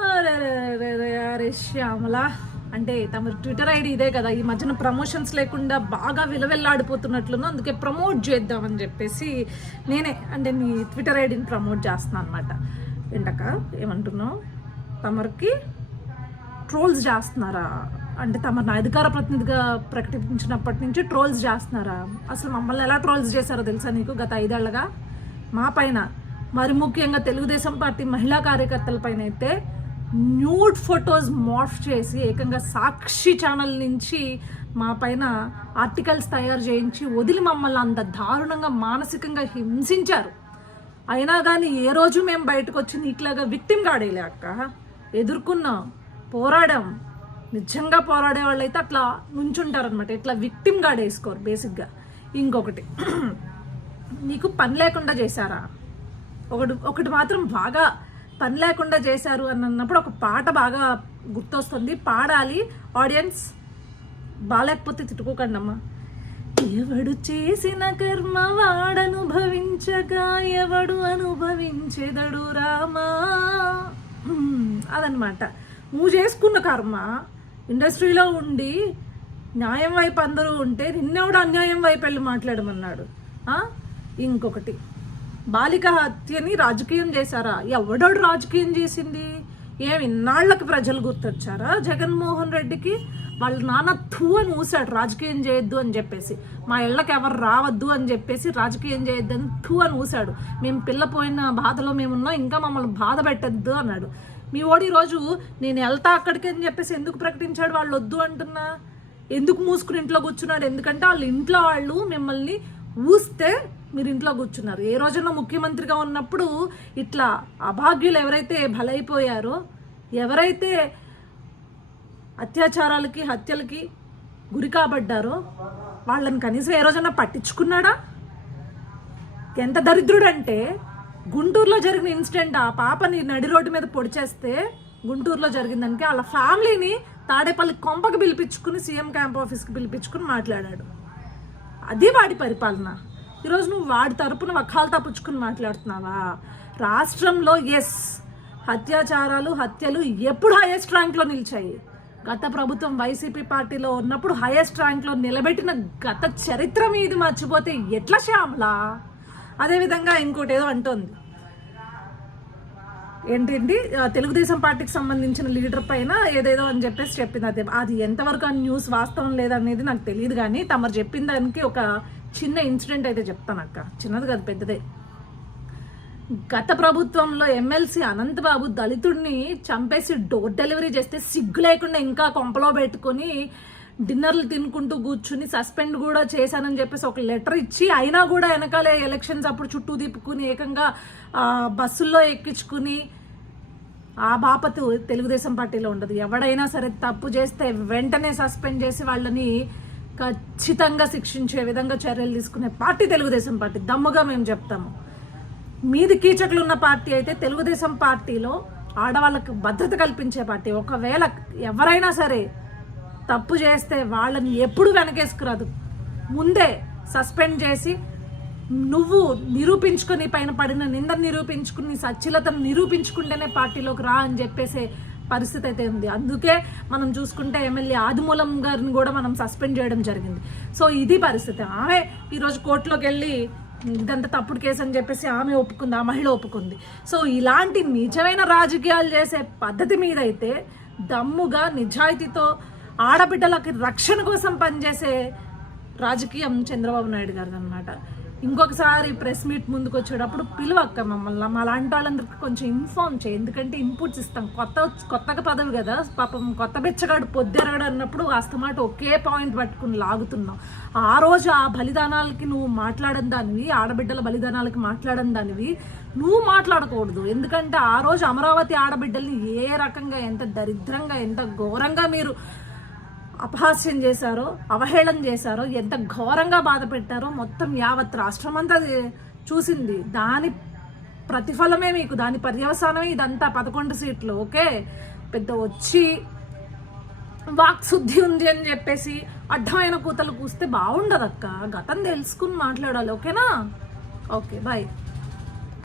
అరే శ్యామల, అంటే తమ ట్విట్టర్ ఐడి ఇదే కదా, ఈ మధ్యన ప్రమోషన్స్ లేకుండా బాగా విలవెల్లాడిపోతున్నట్లున్నా, అందుకే ప్రమోట్ చేద్దామని చెప్పేసి నేనే అంటే నీ ట్విట్టర్ ఐడిని ప్రమోట్ చేస్తున్నాను అనమాట. ఏంటక్క ఏమంటున్నావు? తమరికి ట్రోల్స్ చేస్తున్నారా అంటే తమను అధికార ప్రతినిధిగా ప్రకటించినప్పటి నుంచి ట్రోల్స్ చేస్తున్నారా? అసలు మమ్మల్ని ఎలా ట్రోల్స్ చేశారో తెలుసా నీకు? గత 5 ఏళ్లుగా మా పైన, మరి ముఖ్యంగా తెలుగుదేశం పార్టీ మహిళా కార్యకర్తల పైన అయితే న్యూడ్ ఫొటోస్ మార్ఫ్ చేసి ఏకంగా సాక్షి ఛానల్ నుంచి మా పైన ఆర్టికల్స్ తయారు చేయించి వదిలి మమ్మల్ని అంత దారుణంగా మానసికంగా హింసించారు. అయినా కానీ ఏ రోజు మేము బయటకు వచ్చి నీకులాగా విక్టిమ్ గాడేలే అక్క. ఎదుర్కొన్నాం, పోరాడాం. నిజంగా పోరాడే వాళ్ళు అయితే అట్లా నుంచుంటారనమాట, ఇట్లా విక్టిమ్ గాడేసుకోరు బేసిక్గా. ఇంకొకటి, నీకు పని లేకుండా చేశారా? ఒకటి మాత్రం బాగా పని లేకుండా చేశారు అని అన్నప్పుడు ఒక పాట బాగా గుర్తొస్తుంది, పాడాలి. ఆడియన్స్ బాగాలేకపోతే తిట్టుకోకండి అమ్మా. ఎవడు చేసిన కర్మ వాడనుభవించగా ఎవడు అనుభవించేదడు రామా, అదనమాట. నువ్వు చేసుకున్న కర్మ, ఇండస్ట్రీలో ఉండి న్యాయం వైపు అందరూ ఉంటే నిన్నెవడు అన్యాయం వైపు వెళ్ళి మాట్లాడమన్నాడు. ఇంకొకటి, బాలిక హత్యని రాజకీయం చేశారా? ఎవడోడు రాజకీయం చేసింది? ఇన్నాళ్ళకి ప్రజలు గుర్తొచ్చారా జగన్మోహన్ రెడ్డికి? వాళ్ళ నాన్న థూ అని ఊసాడు రాజకీయం చేయొద్దు అని చెప్పేసి, మా ఇళ్ళకి ఎవరు రావద్దు అని చెప్పేసి రాజకీయం చేయొద్దు అని థూ అని ఊసాడు. మేము పిల్ల పోయిన బాధలో మేమున్నాం, ఇంకా మమ్మల్ని బాధ పెట్టద్దు అన్నాడు. మీ ఓడి రోజు నేను వెళ్తా అక్కడికి అని చెప్పేసి ఎందుకు ప్రకటించాడు? వాళ్ళు వద్దు అంటున్నా, ఎందుకు మూసుకుని ఇంట్లో కూర్చున్నాడు? ఎందుకంటే వాళ్ళ ఇంట్లో వాళ్ళు మిమ్మల్ని ఊస్తే మీరు ఇంట్లో కూర్చున్నారు. ఏ రోజున ముఖ్యమంత్రిగా ఉన్నప్పుడు ఇట్లా అభాగ్యులు ఎవరైతే బలైపోయారో, ఎవరైతే అత్యాచారాలకి హత్యలకి గురి కాబడ్డారో వాళ్ళని కనీసం ఏ రోజన్నా పట్టించుకున్నాడా? ఎంత దరిద్రుడంటే, గుంటూరులో జరిగిన ఇన్సిడెంట్, ఆ పాపని నడి రోడ్డు మీద పొడిచేస్తే గుంటూరులో జరిగిందానికి వాళ్ళ ఫ్యామిలీని తాడేపల్లి కొంపకి పిలిపించుకుని సీఎం క్యాంప్ ఆఫీస్కి పిలిపించుకుని మాట్లాడాడు. అది వాడి పరిపాలన. ఈరోజు నువ్వు వాడి తరపున వకాల్తా పుచ్చుకుని మాట్లాడుతున్నావా? రాష్ట్రంలో అత్యాచారాలు హత్యలు ఎప్పుడు హైయెస్ట్ ర్యాంక్లో నిలిచాయి? గత ప్రభుత్వం వైసీపీ పార్టీలో ఉన్నప్పుడు హైయెస్ట్ ర్యాంక్లో నిలబెట్టిన గత చరిత్ర మీది మర్చిపోతే ఎట్లా శ్యామల? అదేవిధంగా ఇంకోటి ఏదో అంటోంది, ఏంటండి తెలుగుదేశం పార్టీకి సంబంధించిన లీడర్ పైన ఏదేదో అని చెప్పేసి చెప్పింది. అది ఎంతవరకు ఆ న్యూస్ వాస్తవం లేదనేది నాకు తెలియదు, కానీ తమరు చెప్పిన దానికి ఒక చిన్న ఇన్సిడెంట్ అయితే చెప్తాను అక్క. చిన్నది కాదు, పెద్దదే. గత ప్రభుత్వంలో ఎమ్మెల్సీ అనంతబాబు దళితుడిని చంపేసి డోర్ డెలివరీ చేస్తే సిగ్గు లేకుండా ఇంకా కొంపలో పెట్టుకొని డిన్నర్లు తినుకుంటూ కూర్చుని సస్పెండ్ కూడా చేశానని చెప్పేసి ఒక లెటర్ ఇచ్చి, అయినా కూడా వెనకాలే ఎలక్షన్స్ అప్పుడు చుట్టూ తిప్పుకుని ఏకంగా బస్సుల్లో ఎక్కించుకుని, ఆ బాపతు తెలుగుదేశం పార్టీలో ఉండదు. ఎవడైనా సరే తప్పు చేస్తే వెంటనే సస్పెండ్ చేసి వాళ్ళని ఖచ్చితంగా శిక్షించే విధంగా చర్యలు తీసుకునే పార్టీ తెలుగుదేశం పార్టీ. దమ్ముగా మేము చెప్తాము. మీది కీచకులు ఉన్న పార్టీ అయితే తెలుగుదేశం పార్టీలో ఆడవాళ్ళకు భద్రత కల్పించే పార్టీ. ఒకవేళ ఎవరైనా సరే తప్పు చేస్తే వాళ్ళని ఎప్పుడు వెనకేసుకురాదు, ముందే సస్పెండ్ చేసి నువ్వు నిరూపించుకొని, పైన పడిన నిందను నిరూపించుకుని, సచ్చిలతను నిరూపించుకుంటేనే పార్టీలోకి రా అని చెప్పేసే పరిస్థితి అయితే ఉంది. అందుకే మనం చూసుకుంటే ఎమ్మెల్యే ఆదిమూలం గారిని కూడా మనం సస్పెండ్ చేయడం జరిగింది. సో ఇది పరిస్థితి. ఆమె ఈరోజు కోర్టులోకి వెళ్ళి ఇదంతా తప్పుడు కేసు అని చెప్పేసి ఆమె ఒప్పుకుంది, ఆ మహిళ ఒప్పుకుంది. సో ఇలాంటి నిజమైన రాజకీయాలు చేసే పద్ధతి మీద అయితే దమ్ముగా నిజాయితీతో ఆడబిడ్డలకి రక్షణ కోసం పనిచేసే రాజకీయం చంద్రబాబు నాయుడు గారిది అనమాట. ఇంకొకసారి ప్రెస్ మీట్ ముందుకు వచ్చేటప్పుడు పిలువక్క మమ్మల్ని, మా లాంటి వాళ్ళందరికీ కొంచెం ఇన్ఫార్మ్ చేయి, ఎందుకంటే ఇన్పుట్స్ ఇస్తాం. కొత్తగా పదవి కదా, పాపం కొత్త బెచ్చగాడు పొద్దెరగడు అన్నప్పుడు అస్తమాట ఒకే పాయింట్ పట్టుకుని లాగుతున్నాం. ఆ రోజు ఆ బలిదానాలకి నువ్వు మాట్లాడని దానివి, ఆడబిడ్డల బలిదానాలకి మాట్లాడని దానివి నువ్వు మాట్లాడకూడదు. ఎందుకంటే ఆ రోజు అమరావతి ఆడబిడ్డల్ని ఏ రకంగా, ఎంత దరిద్రంగా, ఎంత ఘోరంగా మీరు అపహాస్యం చేశారో, అవహేళన చేశారో, ఎంత ఘోరంగా బాధ పెట్టారో మొత్తం యావత్ రాష్ట్రం అంతా చూసింది. దాని ప్రతిఫలమే మీకు, దాని పర్యవసానమే ఇదంతా 11 సీట్లు. ఓకే, పెద్ద వచ్చి వాక్శుద్ధి ఉంది అని చెప్పేసి అడ్డమైన కూతలు కూస్తే బాగుండదు అక్క. గతం తెలుసుకుని మాట్లాడాలి. ఓకేనా? Okay, bye.